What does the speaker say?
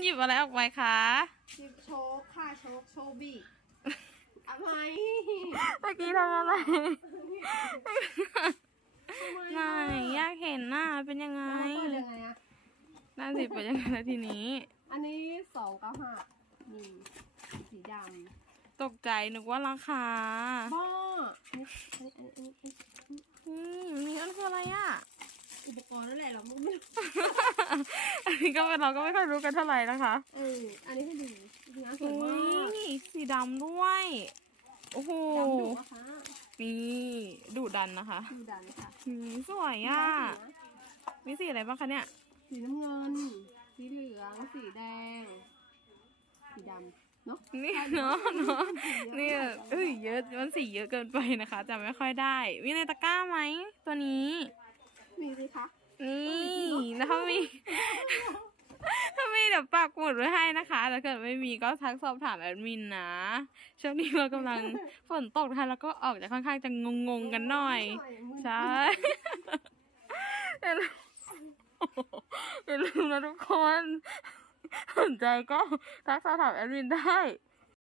หยิบอะไรออกไปคะจิบโชคค่ะโชคโชบี้อะไรเมื่อกี้ทำอะไรทำไหนอยากเห็นหน้าเป็นยังไงเปิดยังไงอะหน้าสิเป็นยังไงแล้วทีนี้ อันนี้สองเก้าห้านี่สีดตกใจนึกว่าราคาำบ้าอันนี้อันนี้อันนี้อันนี้อืมนี่อันคืออะไรอะอุปกรณ์นั่นแหละเราไม่รู้อั นนี้ก็เป็นเราก็ไม่ค่อยรู้กันเท่าไหร่นะคะเอออันนี้ให้ดูงานสอุวยมาก้ยสีดำด้วย โอ้โห ดำดุนะคะนี่ดุดันนะคะดูดันค่ะอืมสวยอะ มีสีอะไรบ้างคะเนี่ย สีน้ำเงิน สีเหลือง สีแดง สีดำเนาะนี่เนาะเนาะนี่เอ้ยเยอะมันสีเยอะเกินไปนะคะจำไม่ค่อยได้ มีในตะกร้าไหมตัวนี้ มีสิคะ นี่แล้วถ้ามี ถ้าเกิดไม่มีก็ทักสอบถามแอดมินนะช่วงนี้เรากำลังฝนตกนะคะแล้วก็ออกจะค่อนข้างจะงงๆกันหน่อย ใช่อย่าลืมอย่าลืมนะทุกคนสนใจก็ทักสอบถามแอดมินได้